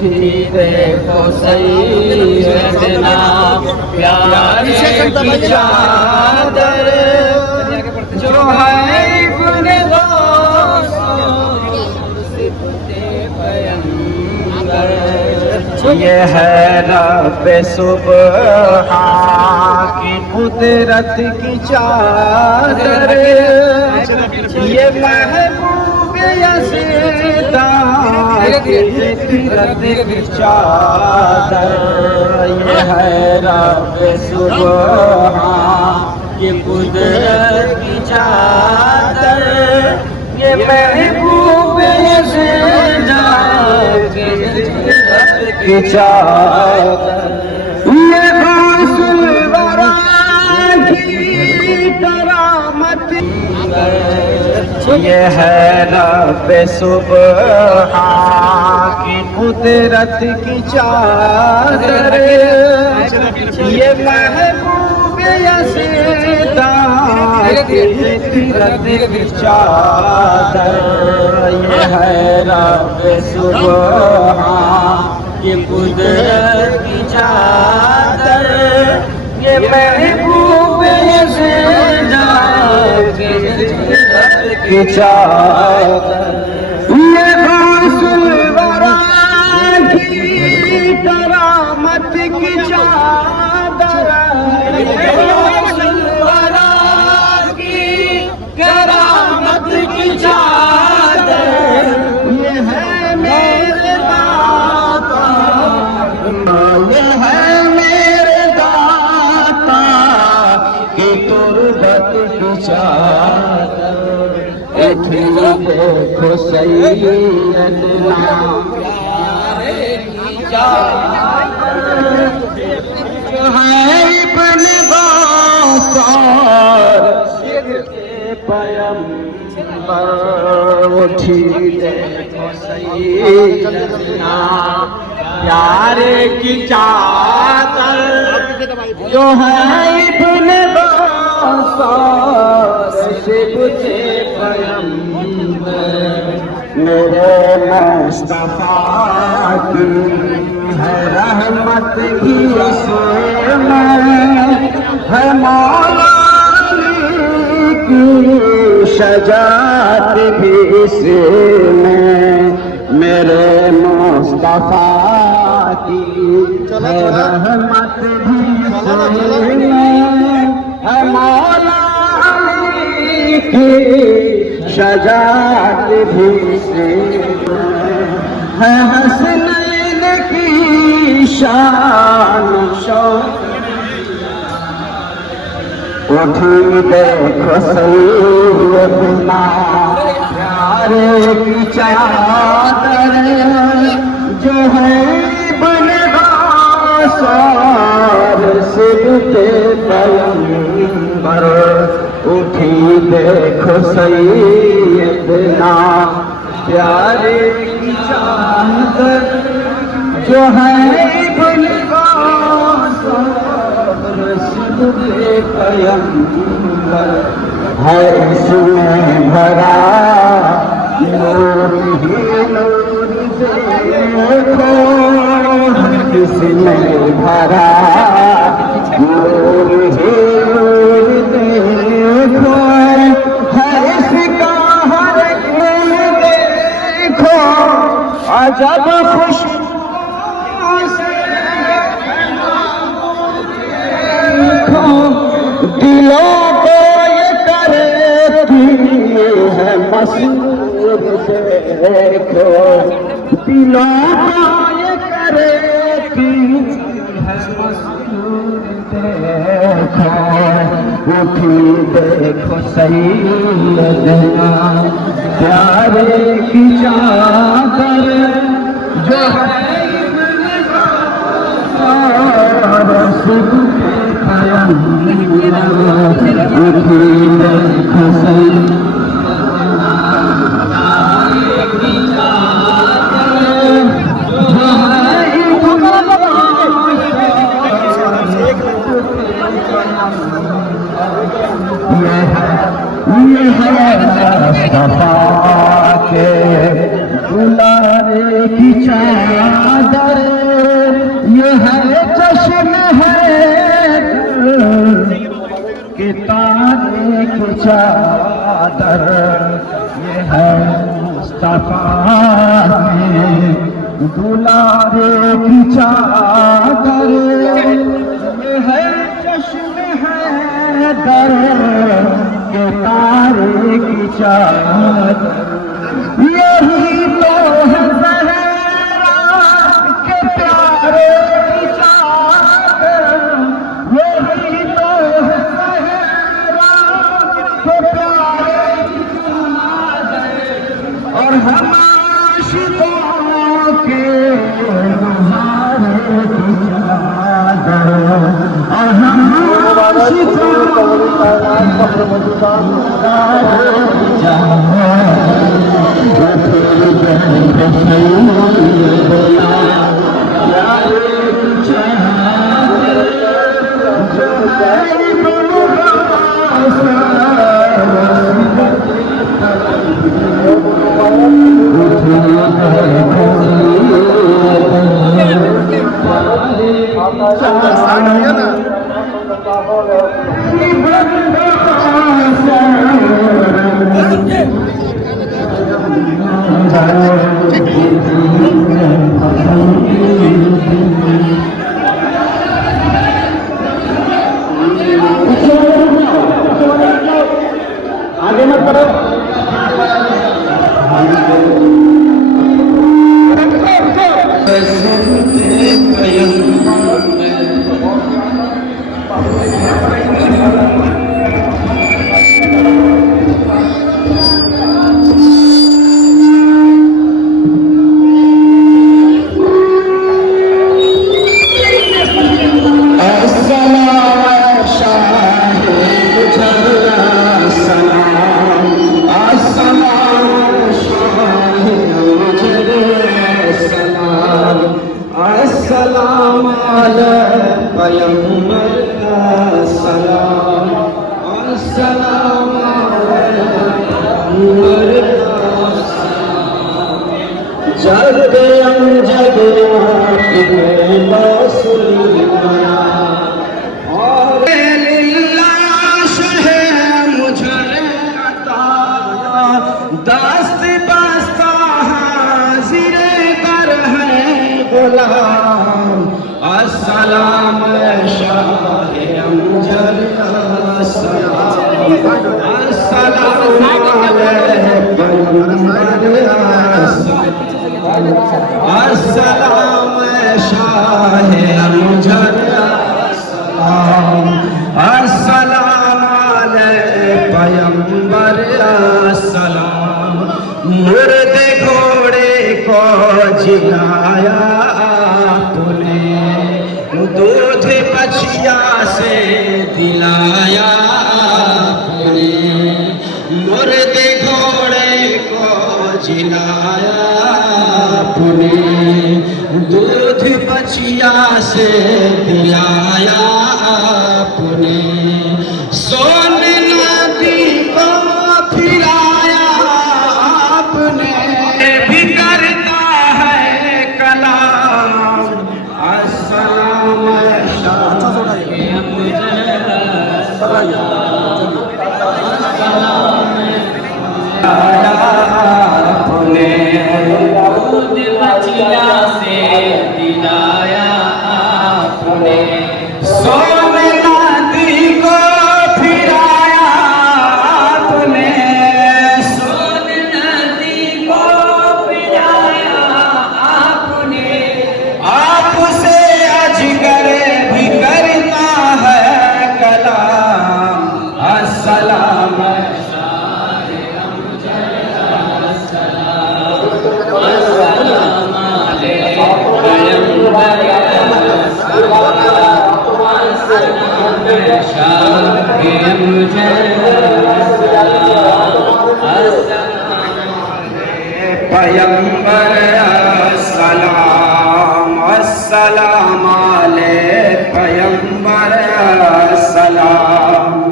دیکھو سیدنا پیارے کی چادر جو ہے ابن غوث پیغمبر، یہ ہے رب سبحان کی قدرت کی چادر، یہ محبوب یزدان کی فطرت کی چادر، یہ ہے رب سبحان کی قدرت کی چادر، یہ محبوب یزدان کی فطرت کی چادر، یہ غوث الورا کی کرامت، یہ ہے رب سبحان کی قدرت کی چادر، یہ محبوب یزدان کی فطرت کی چادر، یہ ہے رب سبحان کی قدرت کی چادر، یہ محبوب یزدان کی فطرت کی چادر، یہ غوث الورا کی کرامت کی چادر، یہ غوث الورا کی کرامت کی چادر، یہ ہے میرے داتا، یہ ہے میرے داتا کی تربت کی چادر، دیکھو سیدنا پیارے کی چادر، جو ہے ابن غوث پیغمبر، اٹھی دیکھو سیدنا پیارے کی چادر، جو ہے ابن غوث پیغمبر، میرے مصطفیٰ کی ہے رحمت کی اس میں، ہے مولا علی کی شجاعت بھی اس میں، میرے مصطفیٰ کی ہے رحمت بھی اس میں، ہے مولا کی شجاعت بھی سے، ہے حسنین کی شان شوق، اٹھی دیکھو سیدنا پیارے کی چادر، جو ہے ابن غوث صدق پیغمبر، اٹھی دیکھو سیدنا پیارے کی چادر، جو ہے ابن غوث صدق پیغمبر، ہے اس میں بھرا نور ہی نور، دیکھو اس میں بھرا نور ہی نور، دیکھو ہے اس کا ہر گل، دیکھو عجب خوشبو سے، دیکھو دلوں کو یہ کرتی ہے مسرور، دیکھو دلوں کو یہ کرتی ہے مسرور، دیکھو اٹھی دیکھو سیدنا پیارے کی چادر، جو ہے ابن غوث صدق پیغمبر، اٹھی دیکھو سیدنا پیارے کی چادر، جو ہے ابن غوث، یہ ہے مصطفیٰ کے دلارے کی چادر یہ ہے چشم ہے کہ تارے کی چادر یہ ہے مصطفیٰ دلارے کی چادر یہ ہے چشم ہے در کے تارے کی چادر یہی تو ہے زہرا کے پیارے کی چادر یہی تو ہے زہرا کے پیارے کی چادر اور ہم عاشقوں کے بہارے کی چادر اور ہم عاشقوں آگے مت کرو السلام علیکم پیغمبر کا سلام السلام علیکم پیغمبر کا سلام جگ امجد رسول اور للہ ہے مجھے عطا دست بستہ حاضر در ہے غلام السلام شاہ امجد السلام السلام علیکم السلام شاہ امجد السلام السلام علیکم پیغمبر السلام مرد گھوڑے کو جلایا آپ نے دودھ بچیا سے دلایا آپ نے مرد گھوڑے کو جلایا آپ نے دودھ بچیا سے دلایا آپ نے سون ندی کو پھرایا آپ نے بھی کرتا ہے کلام السلام بچیا سے دلایا آپ نے سون ندی کو پھرایا آپ نے سون ندی کو پھرایا آپ نے آپ سے اجگر بھی کرتا ہے کلام السلام پیغمبر السلام السلام علیکم پیغمبر السلام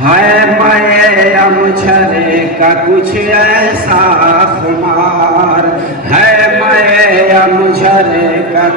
ہے میں امجھر کا کچھ ایسا خمار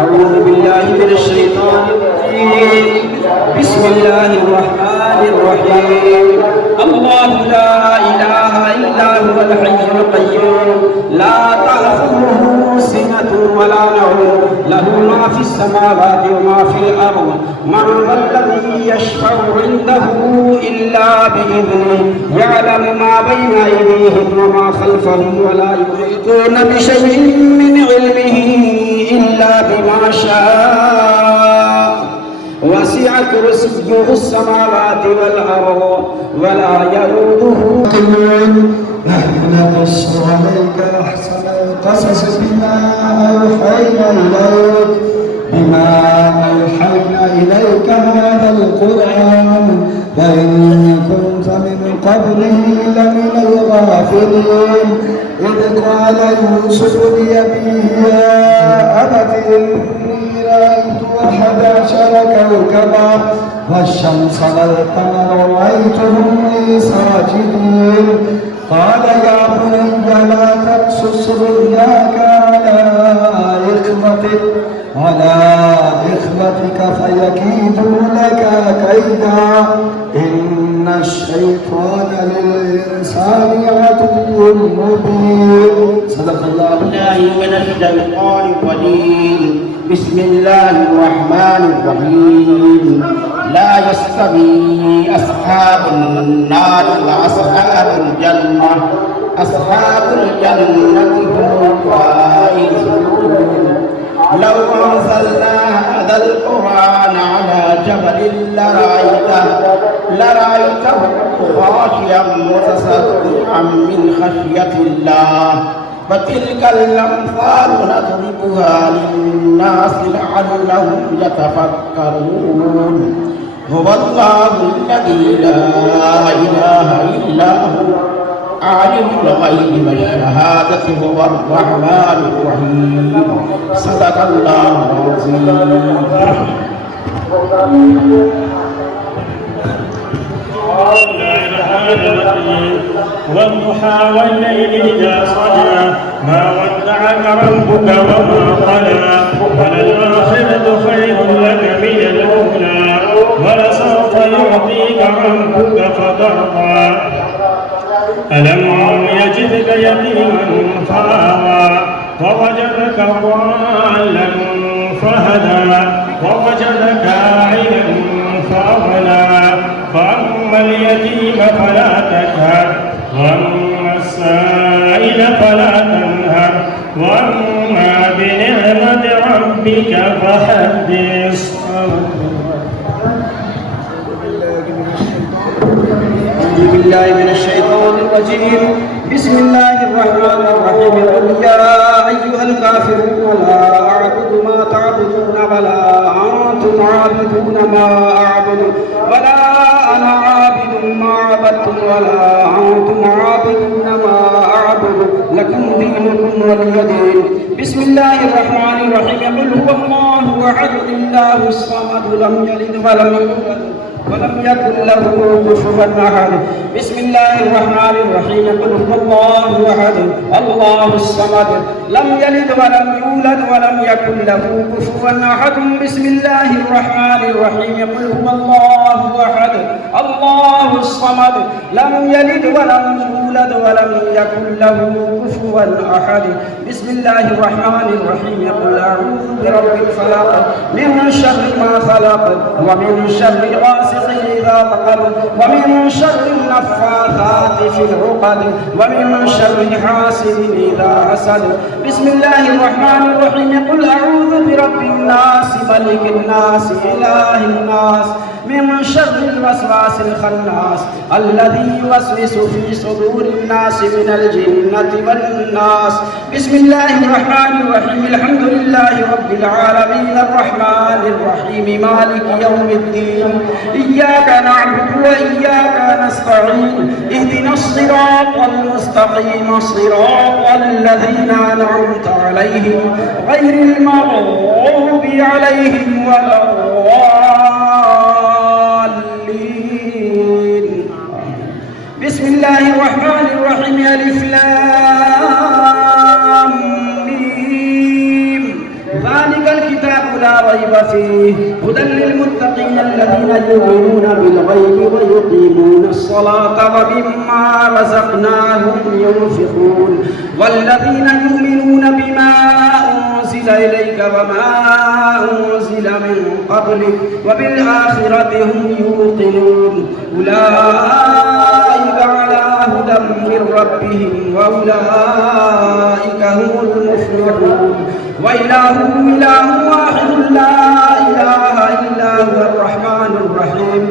أعوذ بالله من الشيطان الرجيم، بسم الله الرحمن الرحيم। الله لا إله إلا هو الحي القيوم، لا تأخذه سنة ولا نوم، له ما في السماوات وما في الأرض، من ذا الذي يشفع عنده إلا بإذنه، يعلم ما بين أيديهم وما خلفهم، ولا يحيطون بشيء من علمه إلا بما شاء، وسع كرسيه السماوات والأرض ولا يؤوده. نحن نقص عليك أحسن القصص بما أوحينا إليك هذا القرآن، وإن كنت من قبله لمن الغافلين. إذ قال يوسف لأبيه يا أبت إني رأيت 11 كوكبا والشمس والقمر رأيتهم لي ساجدين. قال يا بني لا تقصص رؤياك على إخوتك فيكيدوا لك كيدا، إن الشيطان للإنسان عدو مبين. صدق الله. من الشيطان الرجيم، بسم الله الرحمن الرحيم. لا يستوي أصحاب النار وأصحاب الجنة، أصحاب الجنة هم الفائزون. لو أنزلنا هذا القرآن على جبل لرأيته خاشعا متصدعا من خشية الله. فتلك الأمثال نضربها للناس لعلهم يتفكرون. هو الله الذي لا إله إلا هو عالم الغيب والشهادة، هو الرحمن الرحيم. صدق الله العظيم. والضحى والليل إذا سجى ما ودعك ربك وما قلى، وللآخرة خير لك من الأولى، ولسوف يعطيك ربك فترضى. ألم يجدك يتيما فآوى، ووجدك ضالا فهدى، ووجدك عائلا فأغنى. فأما اليتيم فلا تقهر، وأما السائل فلا تنهر، وأما بنعمة ربك فحدث. أعوذ بالله من الشيطان الرجيم، بسم الله الرحمن الرحيم. قل يا أيها الكافرون لا أعبد ما تعبدون ولا أنتم عابدون ما أعبد، ولا أنا عابد ما عبدتم ولا أنتم عابدون ما أعبد، لكم لكم دينكم ولي دين. بسم الله الرحمن الرحيم. قل هو الله أحد الله الصمد لم يلد ولم يولد ولم يكن له كفوا أحد. بسم الله الرحمن الرحيم. قل هو الله أحد الله الصمد لم يلد ولم يولد ولم يكن له كفوا أحد. بسم الله الرحمن الرحيم. قل هو الله أحد الله الصمد لم يلد ولم يولد ولم يكن له كفوا أحد. بسم الله الرحمن الرحيم. قل أعوذ برب الفلق من شر ما خلق ومن شر غاسق إذا وقب ومن شر النفاثات في العقد ومن شر حاسد إذا حسد. بسم الله الرحمن الرحيم. قل أعوذ برب الناس ملك الناس إله الناس من شر الوسواس الخناس الذي يوسوس في صدور الناس من الجنة والناس. بسم الله الرحمن الرحيم. الحمد لله رب العالمين الرحمن الرحيم مالك يوم الدين إياك نعبد وإياك نستعين اهدنا الصراط المستقيم صراط الذين أنعمت عليهم غير المغضوب عليهم ولا الضالين. بسم الله الرحمن الرحيم. ألف لام ميم ذلك الكتاب لا ريب فيه هدى للمتقين الذين يؤمنون بالغيب ويقيمون الصلاة ومما رزقناهم ينفقون والذين يؤمنون بما أنزل إليك وما أنزل من قبلك وبالآخرة هم يوقنون أولئك على هدى من ربهم وأولئك هم المفلحون. وإلهكم إله واحد لا إله إلا هو الرحمن الرحيم.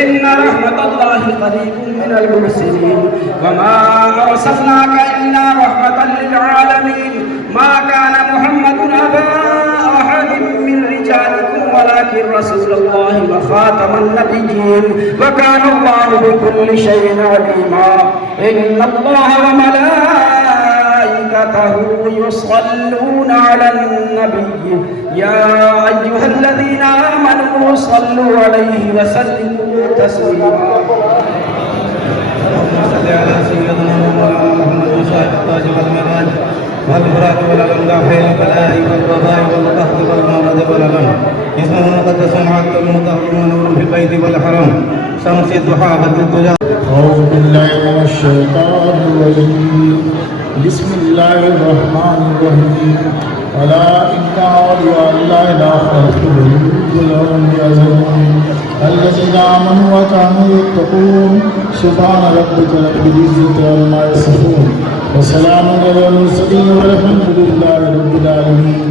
إن رحمة الله قريب من المحسنين. وما أرسلناك إلا رحمة للعالمين. ما كان محمد أبا أحد من رجالكم ولكن رسول الله وخاتم النبيين وكان الله بكل شيء عليما. إن الله وملائكته يصلون على النبي يا أيها الذين آمنوا صلوا عليه وسلموا تسليما. صل على سيدنا محمد صاحب التاج والمعراج والبراق والألم خير البلاء والوباء والقهر والمرض والألم اسمه المقدس معك المطهر ونور في البيت والحرم شمس الضحى بدر الدجى. أعوذ بالله من الشيطان الرجيم. بسم الله الرحمن الرحيم. ألا إن أولياء الله لا خوف عليهم يحزنون الذين آمنوا وكانوا يتقون سبحان ربك رب العزة عما يصفون وسلام على المرسلين والحمد لله رب العالمين.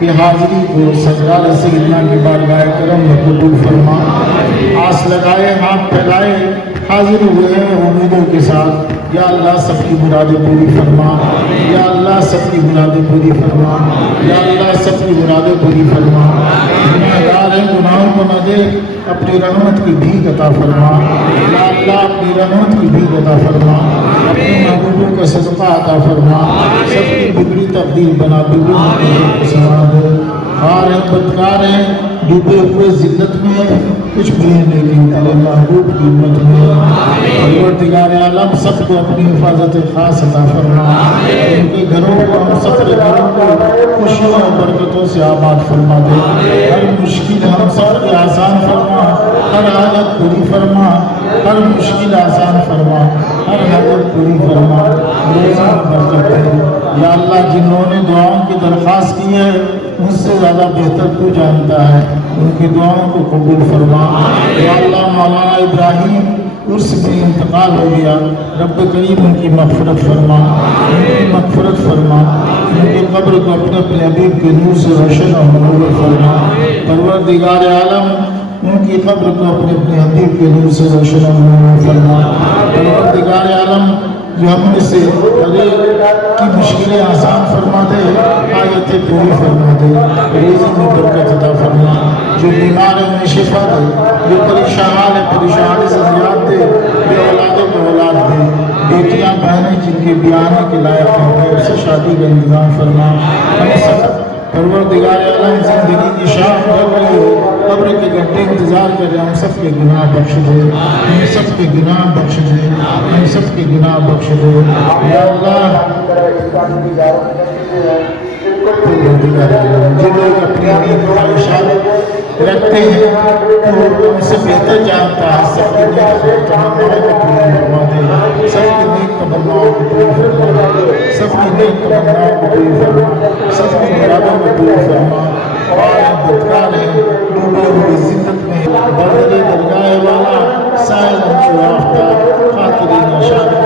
کہ حاضری کو سرکار سیدنا کی بارگاہ کرم میں قبول فرما. آس لگائے ہاتھ پھیلائے حاضر ہوئے ہیں امیدوں کے ساتھ. یا اللہ سب کی مرادیں پوری فرما. یا اللہ سب کی مرادیں پوری فرما. یا اللہ سب کی مرادیں پوری فرما. گناہگار ہیں گناہوں کو نہ دے اپنی رحمت کی بھیک عطا فرما. یا اللہ اپنی رحمت کی بھیک عطا فرما. اپنے محبوبوں کا صدقہ عطا فرما. سب کی بگڑی تبدیل بنا بگڑی سما دے. خار ہیں بدکار ہیں ڈوبے ہوئے ذلت میں کچھ بھی نہیں کی تیرے محبوب کی امت میں. پروردگار عالم سب کو اپنی حفاظت خاص عطا فرما. ان کے گھروں کو ہم سب کے گھروں کو خوشیوں اور برکتوں سے آباد فرما دے. ہر مشکل ہم سب کی آسان فرما. ہر حاجت پوری فرما. ہر مشکل آسان فرما. ہر حاجت پوری فرما. روزہ برکت دے. یا اللہ جنہوں نے دعاؤں کی درخواست کی ہے مجھ سے زیادہ بہتر تو جانتا ہے. ان کی دعاؤں کو قبول فرما. یا اللہ مولانا ابراہیم عرس میں انتقال ہو گیا. رب کریم ان کی مغفرت فرما. ان کی مغفرت فرما. ان کی قبر کو اپنے اپنے حبیب کے نور سے روشن اور منور فرما. پروردگار عالم ان کی قبر کو اپنے اپنے حبیب کے نور سے روشن اور منور فرما. پروردگار عالم جو ہم میں سے ہر ایک کی مشکلیں آسان فرما دے. آیتیں پوری فرما دے. روزی میں برکت عطا فرما. جو بیمار ہے انہیں شفا دے. جو پریشان ہے پریشانی سے نجات دے. بے اولادوں کو اولاد دے. بیٹیاں بہنیں جن کے بیانے کے لائق ہیں ان سے شادی کا انتظام فرما. ہم سب پروردگار عالم زندگی کی شام کر رہے ہو قبر کے گھنٹے انتظار کر رہے. ہم سب کے گناہ بخش دے. ہم سب کے گناہ بخش دے. ہم سب کے گناہ بخش دے. یا اللہ جو لوگ اپنی نیک خواہشات رکھتے ہیں تو ان سے بہتر جانتا ہے. سب کے نیک تمناؤں کو پوری فرما دے. سب کے نیک تمناؤں کو پوری فرما دے. سب کی نیک تمناؤں کو پوری فرما. سب کی مرادوں کو پوری فرما. اور بدکار ہے ڈوبے ہوئے ذلت میں بدلے درگاہ والا سائل ہم کو آفتاب خاطرین اشار